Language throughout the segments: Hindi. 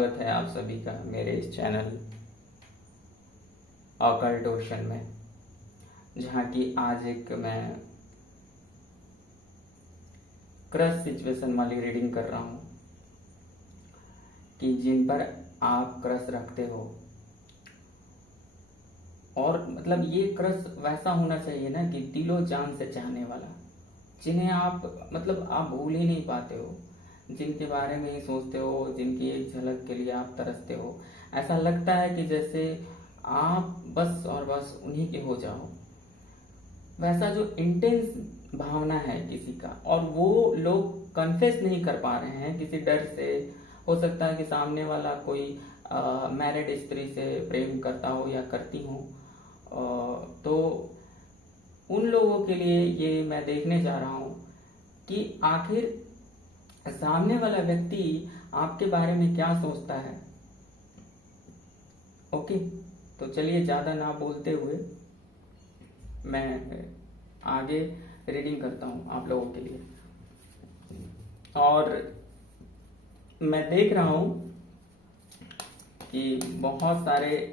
स्वागत है आप सभी का मेरे इस चैनल ऑकल्ट ओशन में, जहाँ की आज एक मैं क्रश सिचुएशन वाली रीडिंग कर रहा हूँ कि जिन पर आप क्रश रखते हो, और मतलब ये क्रश वैसा होना चाहिए ना कि दिलो जान से चाहने वाला, जिन्हें आप मतलब आप भूल ही नहीं पाते हो, जिनके बारे में ही सोचते हो, जिनकी एक झलक के लिए आप तरसते हो। ऐसा लगता है कि जैसे आप बस और बस उन्हीं के हो जाओ। वैसा जो इंटेंस भावना है किसी का, और वो लोग कन्फेस नहीं कर पा रहे हैं किसी डर से। हो सकता है कि सामने वाला कोई मैरिड स्त्री से प्रेम करता हो या करती हो, तो उन लोगों के लिए ये मैं देखने जा रहा हूँ कि आखिर सामने वाला व्यक्ति आपके बारे में क्या सोचता है। ओके, तो चलिए ज़्यादा ना बोलते हुए मैं आगे रीडिंग करता हूँ आप लोगों के लिए। और मैं देख रहा हूँ कि बहुत सारे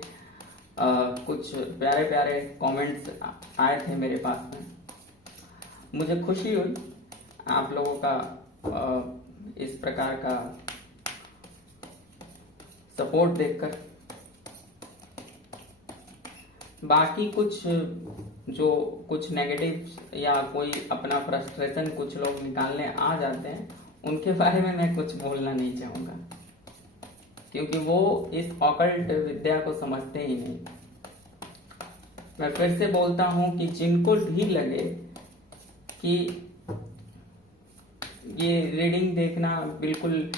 कुछ प्यारे प्यारे कमेंट्स आए थे मेरे पास में। मुझे खुशी हुई आप लोगों का इस प्रकार का सपोर्ट देखकर। बाकी कुछ जो कुछ नेगेटिव या कोई अपना फ्रस्ट्रेशन कुछ लोग निकालने आ जाते हैं, उनके बारे में मैं कुछ बोलना नहीं चाहूँगा, क्योंकि वो इस ऑकल्ट विद्या को समझते ही नहीं। मैं फिर से बोलता हूँ कि जिनको भी लगे कि ये रीडिंग देखना बिल्कुल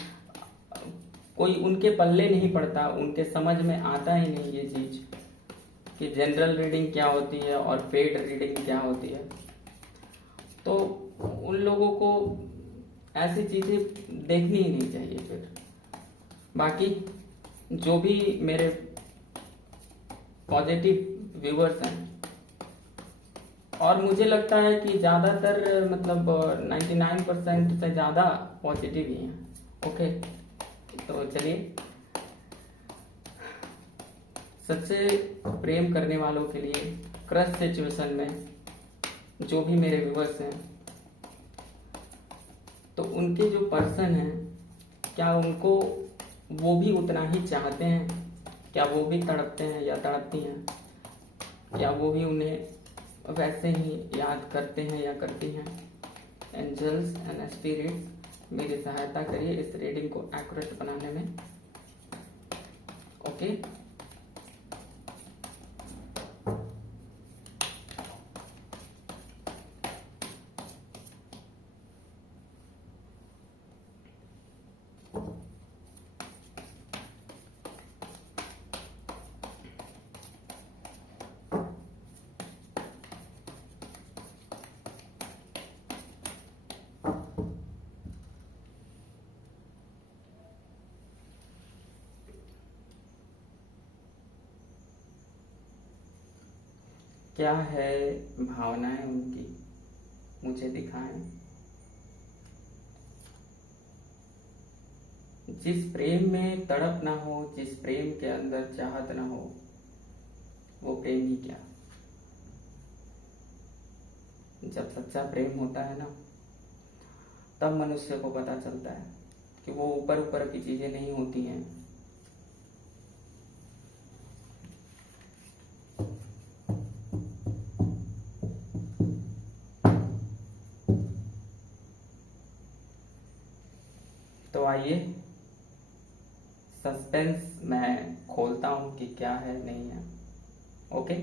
कोई उनके पल्ले नहीं पड़ता, उनके समझ में आता ही नहीं ये चीज़ कि जनरल रीडिंग क्या होती है और पेड रीडिंग क्या होती है, तो उन लोगों को ऐसी चीज़ें देखनी ही नहीं चाहिए। फिर बाकी जो भी मेरे पॉजिटिव व्यूअर्स हैं, और मुझे लगता है कि ज़्यादातर मतलब 99% से ज़्यादा पॉजिटिव ही हैं। ओके, तो चलिए, सच्चे प्रेम करने वालों के लिए क्रश सिचुएशन में जो भी मेरे व्यूअर्स हैं, तो उनके जो पर्सन हैं, क्या उनको वो भी उतना ही चाहते हैं? क्या वो भी तड़पते हैं या तड़पती हैं? क्या वो भी उन्हें वैसे ही याद करते हैं या करती हैं? एंजल्स एंड स्पिरिट्स, मेरी सहायता करिए इस रीडिंग को एक्यूरेट बनाने में। ओके, क्या है भावनाएं उनकी, मुझे दिखाएं। जिस प्रेम में तड़प ना हो, जिस प्रेम के अंदर चाहत ना हो, वो प्रेम ही क्या। जब सच्चा प्रेम होता है ना, तब मनुष्य को पता चलता है कि वो ऊपर ऊपर की चीजें नहीं होती हैं। तो आइए, सस्पेंस मैं खोलता हूं कि क्या है नहीं है। ओके,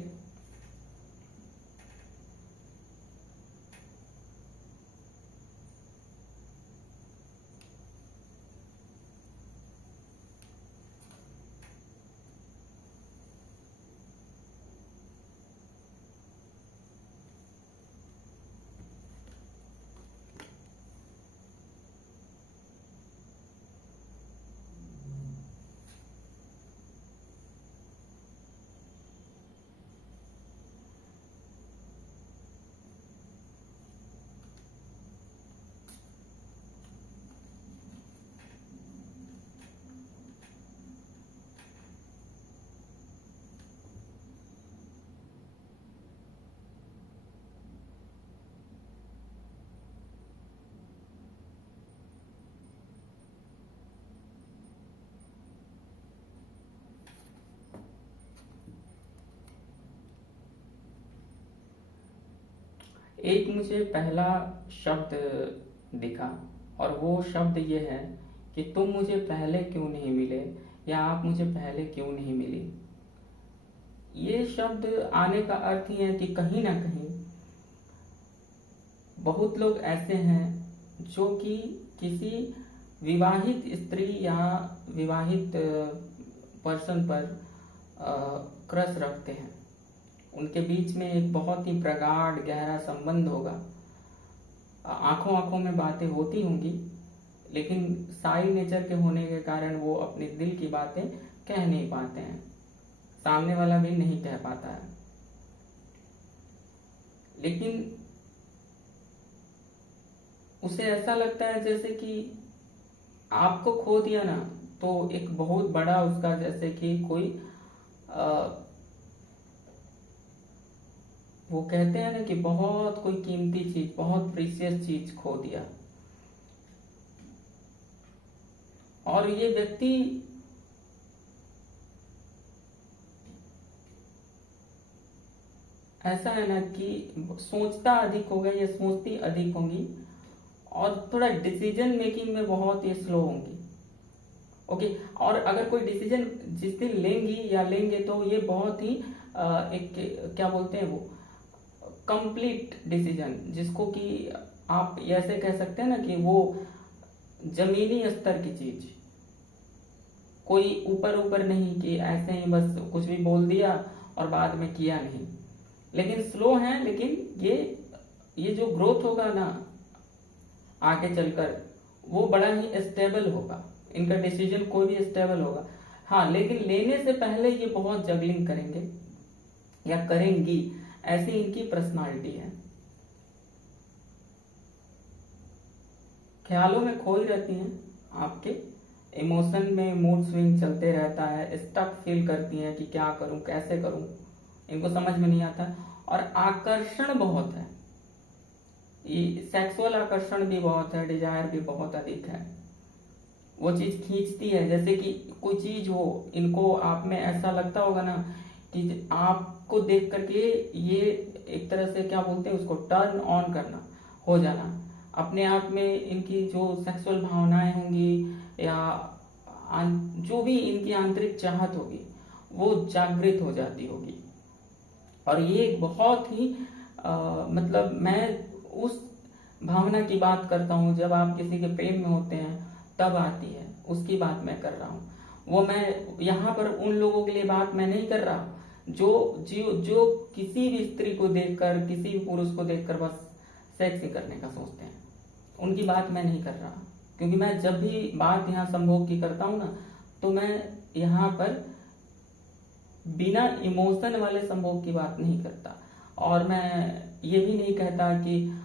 एक मुझे पहला शब्द दिखा, और वो शब्द ये है कि तुम मुझे पहले क्यों नहीं मिले, या आप मुझे पहले क्यों नहीं मिली। ये शब्द आने का अर्थ ही है कि कहीं ना कहीं बहुत लोग ऐसे हैं जो कि किसी विवाहित स्त्री या विवाहित पर्सन पर क्रश रखते हैं। उनके बीच में एक बहुत ही प्रगाढ़ गहरा संबंध होगा, आंखों आंखों में बातें होती होंगी, लेकिन साई नेचर के होने के कारण वो अपने दिल की बातें कह नहीं पाते हैं, सामने वाला भी नहीं कह पाता है। लेकिन उसे ऐसा लगता है जैसे कि आपको खो दिया ना, तो एक बहुत बड़ा उसका जैसे कि कोई वो कहते हैं ना कि बहुत कोई कीमती चीज, बहुत प्रीशियस चीज खो दिया। और ये व्यक्ति ऐसा है ना कि सोचता अधिक होगा या सोचती अधिक होंगी, और थोड़ा डिसीजन मेकिंग में बहुत ही स्लो होंगी। ओके, और अगर कोई डिसीजन जिस दिन लेंगी या लेंगे तो ये बहुत ही एक क्या बोलते हैं वो कंप्लीट डिसीजन, जिसको कि आप ऐसे कह सकते हैं ना कि वो जमीनी स्तर की चीज, कोई ऊपर ऊपर नहीं कि ऐसे ही बस कुछ भी बोल दिया और बाद में किया नहीं। लेकिन स्लो है, लेकिन ये जो ग्रोथ होगा ना आगे चलकर, वो बड़ा ही स्टेबल होगा। इनका डिसीजन कोई भी स्टेबल होगा। हाँ, लेकिन लेने से पहले ये बहुत जगलिंग करेंगे या करेंगी, ऐसी इनकी पर्सनालिटी है। ख्यालों में खोई रहती हैं, आपके इमोशन में मूड स्विंग चलते रहता है, स्टक फील करती हैं कि क्या करूं, कैसे करूं, इनको समझ में नहीं आता। और आकर्षण बहुत है, सेक्सुअल आकर्षण भी बहुत है, डिजायर भी बहुत अधिक है। वो चीज खींचती है, जैसे कि कोई चीज हो, इनको आप में ऐसा लगता होगा ना कि आपको देख करके ये एक तरह से क्या बोलते हैं उसको, टर्न ऑन करना, हो जाना अपने आप में। इनकी जो सेक्सुअल भावनाएं होंगी या जो भी इनकी आंतरिक चाहत होगी, वो जागृत हो जाती होगी। और ये बहुत ही मतलब मैं उस भावना की बात करता हूँ जब आप किसी के प्रेम में होते हैं तब आती है, उसकी बात मैं कर रहा हूँ। वो मैं यहाँ पर उन लोगों के लिए बात मैं नहीं कर रहा जो किसी भी स्त्री को देखकर, किसी भी पुरुष को देखकर बस सेक्स ही करने का सोचते हैं, उनकी बात मैं नहीं कर रहा। क्योंकि मैं जब भी बात यहाँ संभोग की करता हूँ ना, तो मैं यहाँ पर बिना इमोशन वाले संभोग की बात नहीं करता। और मैं ये भी नहीं कहता कि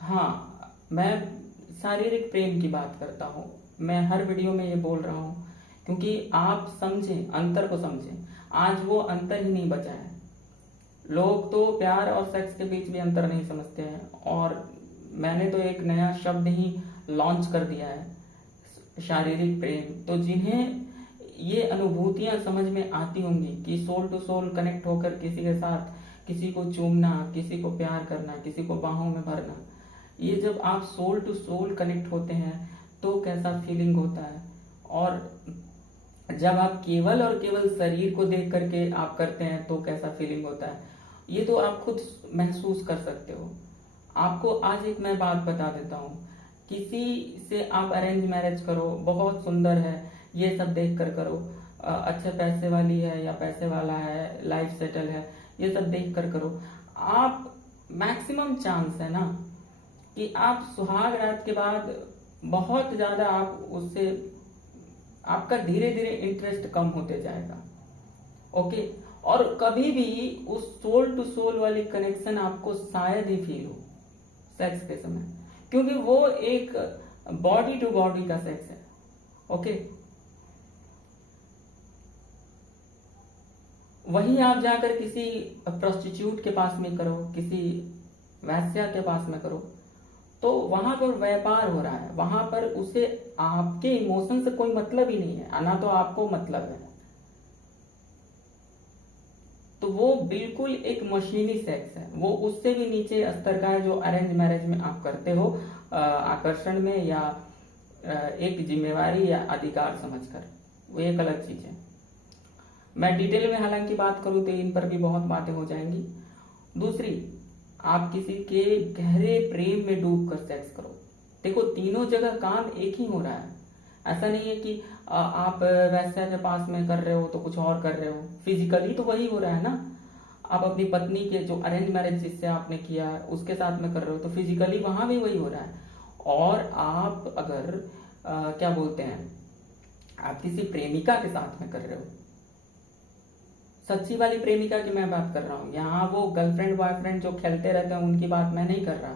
हाँ, मैं शारीरिक प्रेम की बात करता हूँ। मैं हर वीडियो में ये बोल रहा हूँ क्योंकि आप समझें, अंतर को समझें। आज वो अंतर ही नहीं बचा है। लोग तो प्यार और सेक्स के बीच भी अंतर नहीं समझते हैं, और मैंने तो एक नया शब्द ही लॉन्च कर दिया है, शारीरिक प्रेम। तो जिन्हें ये अनुभूतियां समझ में आती होंगी कि सोल टू सोल कनेक्ट होकर किसी के साथ, किसी को चूमना, किसी को प्यार करना, किसी को बाहों में भरना, ये जब आप सोल टू सोल कनेक्ट होते हैं तो कैसा फीलिंग होता है। और जब आप केवल और केवल शरीर को देख करके आप करते हैं तो कैसा फीलिंग होता है, ये तो आप खुद महसूस कर सकते हो। आपको आज एक मैं बात बता देता हूँ, किसी से आप अरेंज मैरिज करो, बहुत सुंदर है, ये सब देख कर करो, अच्छे पैसे वाली है या पैसे वाला है, लाइफ सेटल है, ये सब देख कर करो, आप मैक्सिमम चांस है ना कि आप सुहाग रात के बाद बहुत ज्यादा आप उससे, आपका धीरे धीरे इंटरेस्ट कम होते जाएगा। ओके, और कभी भी उस सोल टू सोल वाली कनेक्शन आपको शायद ही फील हो सेक्स के समय, क्योंकि वो एक बॉडी टू बॉडी का सेक्स है। ओके, वहीं आप जाकर किसी प्रोस्टिट्यूट के पास में करो, किसी वैश्या के पास में करो, तो वहां पर व्यापार हो रहा है, वहां पर उसे आपके इमोशन से कोई मतलब ही नहीं है, ना तो आपको मतलब है। तो वो बिल्कुल एक मशीनी सेक्स है, वो उससे भी नीचे स्तर का है जो अरेंज मैरिज में आप करते हो आकर्षण में, या एक जिम्मेवारी या अधिकार समझकर। वो एक अलग चीज है। मैं डिटेल में हालांकि बात करूं तो इन पर भी बहुत बातें हो जाएंगी। दूसरी, आप किसी के गहरे प्रेम में डूब कर सेक्स करो। देखो, तीनों जगह काम एक ही हो रहा है। ऐसा नहीं है कि आप वैसे के पास में कर रहे हो तो कुछ और कर रहे हो, फिजिकली तो वही हो रहा है ना। आप अपनी पत्नी के जो अरेंज मैरिज जिससे आपने किया है उसके साथ में कर रहे हो तो फिजिकली वहां भी वही हो रहा है। और आप अगर क्या बोलते हैं, आप किसी प्रेमिका के साथ में कर रहे हो, सच्ची वाली प्रेमिका की मैं बात कर रहा हूँ, यहाँ वो गर्लफ्रेंड बॉयफ्रेंड जो खेलते रहते हैं उनकी बात मैं नहीं कर रहा।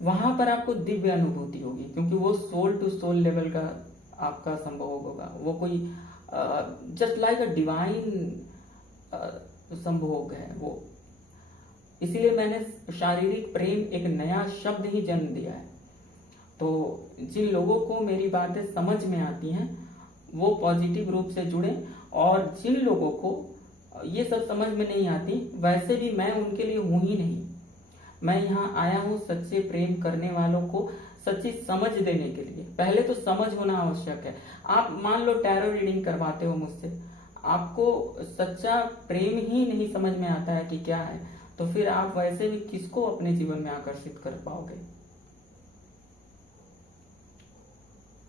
वहां पर आपको दिव्य अनुभूति होगी, क्योंकि वो सोल टू सोल लेवल का आपका संभोग होगा। वो कोई जस्ट लाइक अ डिवाइन संभोग है वो। इसीलिए मैंने शारीरिक प्रेम एक नया शब्द ही जन्म दिया है। तो जिन लोगों को मेरी बातें समझ में आती हैं वो पॉजिटिव रूप से जुड़े, और जिन लोगों को ये सब समझ में नहीं आती, वैसे भी मैं उनके लिए हूं ही नहीं। मैं यहाँ आया हूँ सच्चे प्रेम करने वालों को सच्ची समझ देने के लिए। पहले तो समझ होना आवश्यक है। आप मान लो टैरो रीडिंग करवाते हो मुझसे, आपको सच्चा प्रेम ही नहीं समझ में आता है कि क्या है, तो फिर आप वैसे भी किसको अपने जीवन में आकर्षित कर पाओगे।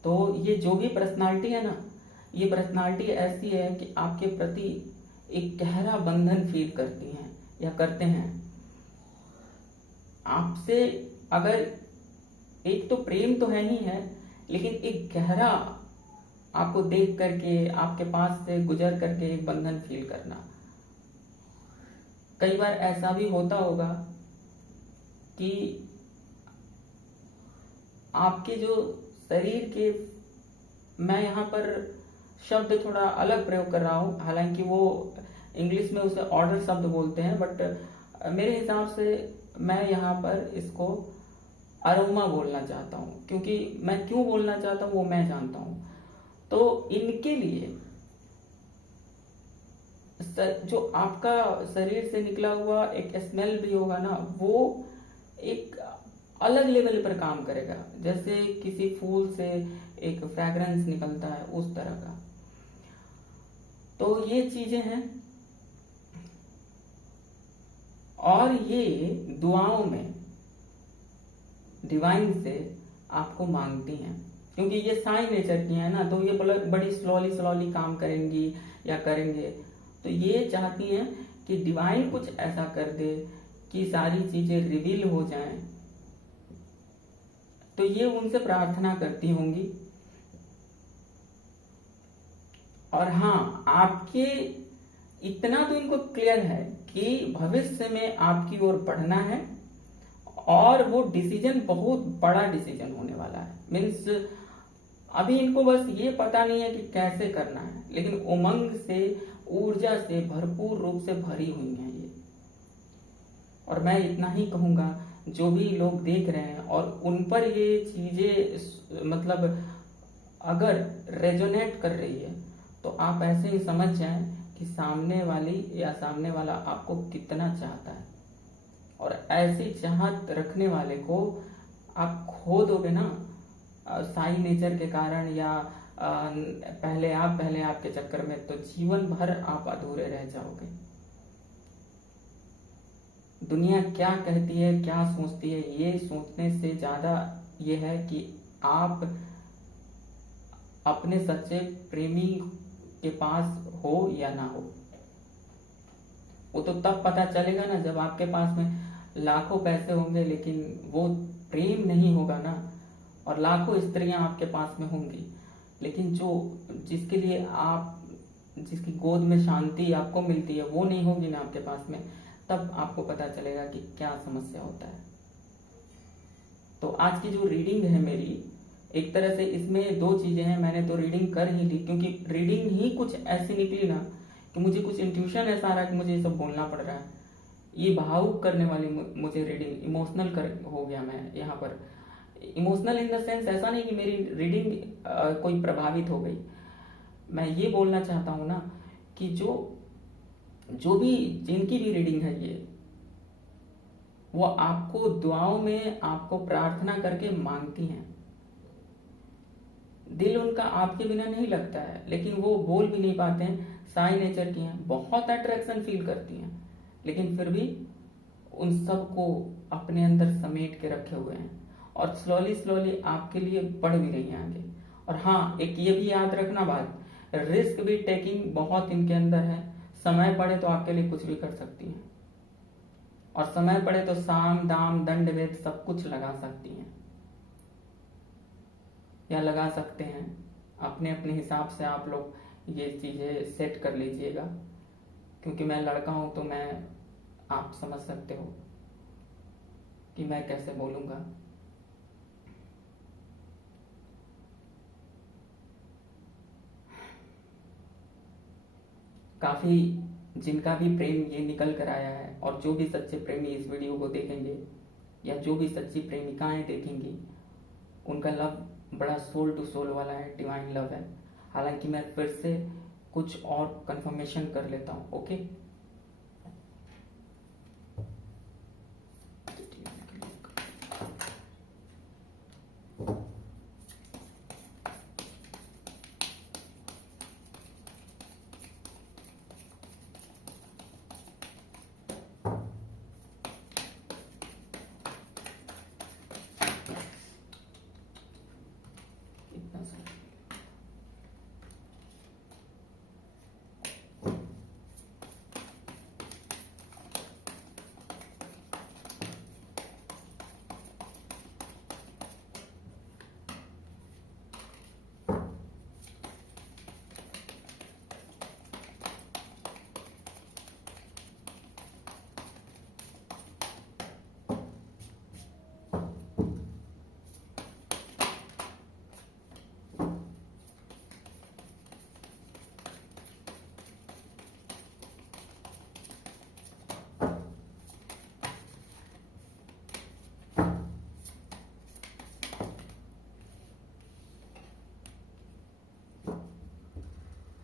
तो ये जो भी पर्सनालिटी है ना, ये पर्सनालिटी ऐसी है कि आपके प्रति एक गहरा बंधन फील करती हैं या करते हैं। आपसे अगर एक तो प्रेम तो है ही है, लेकिन एक गहरा आपको देख करके, आपके पास से गुजर करके एक बंधन फील करना। कई बार ऐसा भी होता होगा कि आपके जो शरीर के, मैं यहाँ पर शब्द थोड़ा अलग प्रयोग कर रहा हूँ, हालांकि वो इंग्लिश में उसे ऑर्डर शब्द बोलते हैं, बट मेरे हिसाब से मैं यहाँ पर इसको अरोमा बोलना चाहता हूँ। क्योंकि मैं क्यों बोलना चाहता हूँ वो मैं जानता हूँ। तो इनके लिए जो आपका शरीर से निकला हुआ एक स्मेल भी होगा ना, वो एक अलग लेवल पर काम करेगा, जैसे किसी फूल से एक फ्रेग्रेंस निकलता है उस तरह का। तो ये चीजें हैं, और ये दुआओं में डिवाइन से आपको मांगती हैं, क्योंकि ये साई नेचर की है ना, तो ये बड़ी स्लोली काम करेंगी या करेंगे। तो ये चाहती हैं कि डिवाइन कुछ ऐसा कर दे कि सारी चीजें रिवील हो जाएं। तो ये उनसे प्रार्थना करती होंगी। और हाँ, आपके इतना तो इनको क्लियर है कि भविष्य में आपकी ओर बढ़ना है, और वो डिसीजन बहुत बड़ा डिसीजन होने वाला है। मीन्स अभी इनको बस ये पता नहीं है कि कैसे करना है, लेकिन उमंग से, ऊर्जा से भरपूर रूप से भरी हुई हैं ये। और मैं इतना ही कहूंगा, जो भी लोग देख रहे हैं और उन पर ये चीजें मतलब अगर रेजोनेट कर रही है, तो आप ऐसे ही समझ जाएं कि सामने वाली या सामने वाला आपको कितना चाहता है। और ऐसी चाहत रखने वाले को आप खो दोगे ना साई नेचर के कारण, या पहले आपके चक्कर में, तो जीवन भर आप अधूरे रह जाओगे। दुनिया क्या कहती है, क्या सोचती है, ये सोचने से ज्यादा ये है कि आप अपने सच्चे प्रेमी के पास हो या ना हो। वो तो तब पता चलेगा ना जब आपके पास में लाखों पैसे होंगे, लेकिन वो प्रेम नहीं होगा ना। और लाखों स्त्रियां आपके पास में होंगी, लेकिन जिसके लिए आप, जिसकी गोद में शांति आपको मिलती है, वो नहीं होगी ना आपके पास में। तब आपको पता चलेगा कि क्या समस्या होता है। तो आज की जो रीडिंग है मेरी, एक तरह से इसमें दो चीजें हैं। मैंने तो रीडिंग कर ही ली, क्योंकि रीडिंग ही कुछ ऐसी निकली ना कि मुझे कुछ इंट्यूशन ऐसा आ रहा है कि मुझे ये सब बोलना पड़ रहा है। ये भावुक करने वाली मुझे रीडिंग, इमोशनल हो गया मैं यहाँ पर। इमोशनल इन द सेंस ऐसा नहीं कि मेरी रीडिंग कोई प्रभावित हो गई। मैं ये बोलना चाहता हूँ ना कि जो जो भी जिनकी भी रीडिंग है ये, वो आपको दुआओं में आपको प्रार्थना करके मांगती हैं। दिल उनका आपके बिना नहीं लगता है, लेकिन वो बोल भी नहीं पाते हैं, शाय नेचर की हैं, बहुत अट्रैक्शन फील करती हैं, लेकिन फिर भी उन सबको अपने अंदर समेट के रखे हुए हैं और स्लोली स्लोली आपके लिए बढ़ भी रही हैं आगे। और हाँ, एक ये भी याद रखना बात, रिस्क भी टेकिंग बहुत इनके अंदर है। समय पड़े तो आपके लिए कुछ भी कर सकती हैं, और समय पड़े तो साम दाम दंड भेद सब कुछ लगा सकती हैं या लगा सकते हैं। अपने अपने हिसाब से आप लोग ये चीज़ें सेट कर लीजिएगा, क्योंकि मैं लड़का हूं तो मैं, आप समझ सकते हो कि मैं कैसे बोलूँगा। काफ़ी जिनका भी प्रेम ये निकल कर आया है, और जो भी सच्चे प्रेमी इस वीडियो को देखेंगे या जो भी सच्ची प्रेमिकाएं देखेंगी, उनका लव बड़ा सोल टू सोल वाला है, डिवाइन लव है। हालांकि मैं फिर से कुछ और कंफर्मेशन कर लेता हूँ। ओके, इतना सा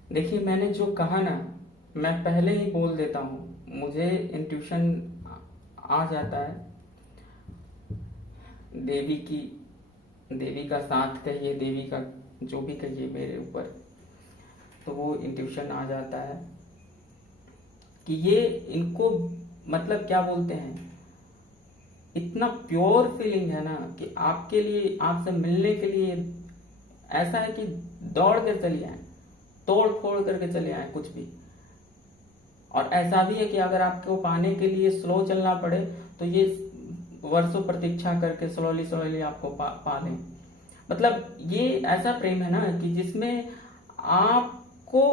देखिए, मैंने जो कहा ना, मैं पहले ही बोल देता हूँ, मुझे इंट्यूशन आ जाता है। देवी का साथ कहिए, देवी का जो भी कहिए मेरे ऊपर, तो वो इंट्यूशन आ जाता है कि ये इनको, मतलब क्या बोलते हैं, इतना प्योर फीलिंग है ना कि आपके लिए, आपसे मिलने के लिए ऐसा है कि दौड़ कर चले आए, तोड़ फोड़ करके चले आए कुछ भी। और ऐसा भी है कि अगर आपको पाने के लिए स्लो चलना पड़े तो ये वर्षों प्रतीक्षा करके स्लोली स्लोली आपको पा लें। मतलब ये ऐसा प्रेम है ना कि जिसमें आपको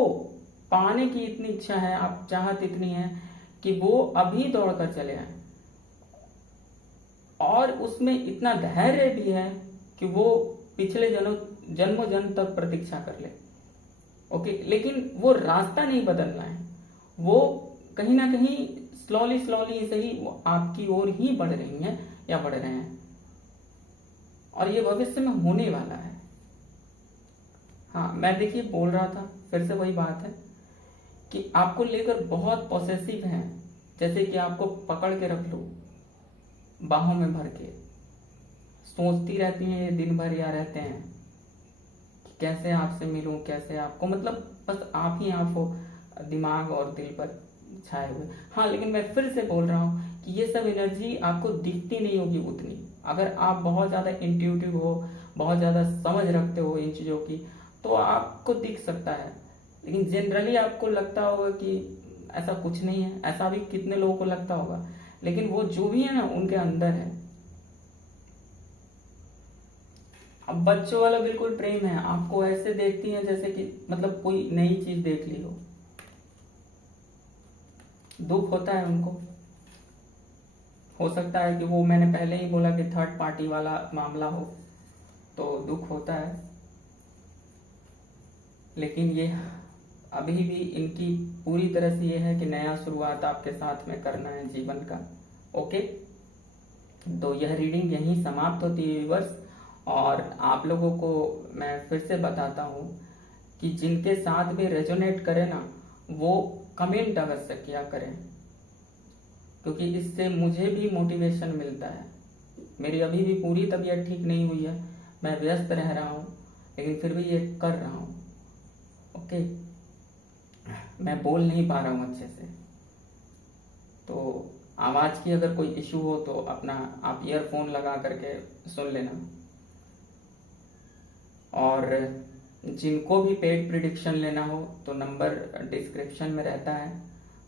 पाने की इतनी इच्छा है, आप चाहत इतनी है कि वो अभी दौड़ कर चले आए, और उसमें इतना धैर्य भी है कि वो पिछले जन्मों जन्म तक प्रतीक्षा कर ले। ओके, लेकिन वो रास्ता नहीं बदलना है, वो कहीं ना कहीं स्लोली स्लोली सही वो आपकी ओर ही बढ़ रही हैं या बढ़ रहे हैं, और ये भविष्य में होने वाला है। हाँ, मैं देखिए बोल रहा था, फिर से वही बात है कि आपको लेकर बहुत पॉसेसिव हैं, जैसे कि आपको पकड़ के रख लो बाहों में भर के, सोचती रहती हैं ये दिन भर, या रहते हैं कि कैसे आपसे मिलूं, कैसे आपको, मतलब बस आप ही आप हो दिमाग और दिल पर छाए हुए। हाँ, लेकिन मैं फिर से बोल रहा हूँ कि ये सब एनर्जी आपको दिखती नहीं होगी उतनी। अगर आप बहुत ज़्यादा इंट्यूटिव हो, बहुत ज़्यादा समझ रखते हो इन चीज़ों की, तो आपको दिख सकता है, लेकिन जनरली आपको लगता होगा कि ऐसा कुछ नहीं है। ऐसा भी कितने लोगों को लगता होगा, लेकिन वो जो भी है ना उनके अंदर है। अब बच्चों वाला बिल्कुल प्रेम है, आपको ऐसे देखती हैं जैसे कि मतलब कोई नई चीज देख ली हो। दुख होता है उनको, हो सकता है कि वो, मैंने पहले ही बोला कि थर्ड पार्टी वाला मामला हो, तो दुख होता है, लेकिन ये अभी भी इनकी पूरी तरह से ये है कि नया शुरुआत आपके साथ में करना है जीवन का। ओके, तो यह रीडिंग यहीं समाप्त होती है व्यूअर्स, और आप लोगों को मैं फिर से बताता हूँ कि जिनके साथ भी रेजोनेट करे ना, वो कमेंट अवश्य किया करें, क्योंकि इससे मुझे भी मोटिवेशन मिलता है। मेरी अभी भी पूरी तबीयत ठीक नहीं हुई है, मैं व्यस्त रह रहा हूँ, लेकिन फिर भी ये कर रहा हूँ। ओके, मैं बोल नहीं पा रहा हूँ अच्छे से, तो आवाज़ की अगर कोई इशू हो तो अपना आप ईयरफोन लगा करके सुन लेना। और जिनको भी पेड प्रिडिक्शन लेना हो तो नंबर डिस्क्रिप्शन में रहता है,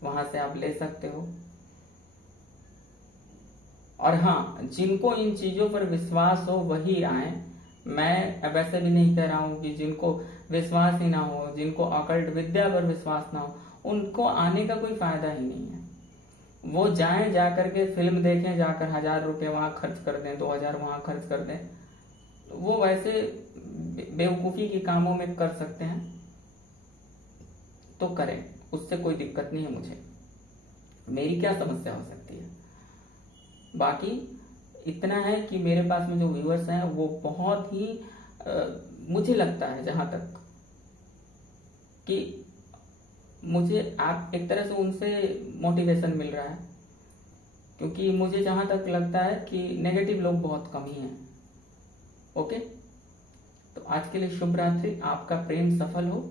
वहाँ से आप ले सकते हो। और हाँ, जिनको इन चीज़ों पर विश्वास हो वही आए। मैं वैसे भी नहीं कह रहा हूँ कि जिनको विश्वास ही ना हो, जिनको अकल्ट विद्या पर विश्वास ना हो, उनको आने का कोई फायदा ही नहीं है। वो जाएं, जा करके फिल्म देखें, जाकर 1000 रुपये वहाँ खर्च कर दें, 2000 वहाँ खर्च कर दें, वो वैसे बेवकूफ़ी के कामों में कर सकते हैं तो करें, उससे कोई दिक्कत नहीं है मुझे। मेरी क्या समस्या हो सकती है? बाकी इतना है कि मेरे पास में जो व्यूअर्स हैं वो बहुत ही मुझे लगता है जहाँ तक कि मुझे आप एक तरह से उनसे मोटिवेशन मिल रहा है, क्योंकि मुझे जहाँ तक लगता है कि नेगेटिव लोग बहुत कम ही हैं। ओके, तो आज के लिए शुभ रात्रि। आपका प्रेम सफल हो,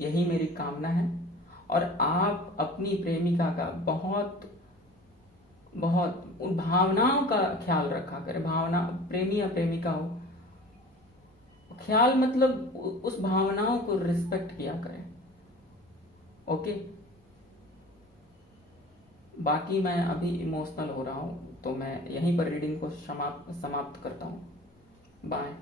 यही मेरी कामना है। और आप अपनी प्रेमिका का बहुत बहुत उन भावनाओं का ख्याल रखा करें। भावना, प्रेमी या प्रेमिका हो, ख्याल मतलब उस भावनाओं को रिस्पेक्ट किया करें। ओके, बाकी मैं अभी इमोशनल हो रहा हूँ, तो मैं यहीं पर रीडिंग को समाप्त करता हूँ। बाय।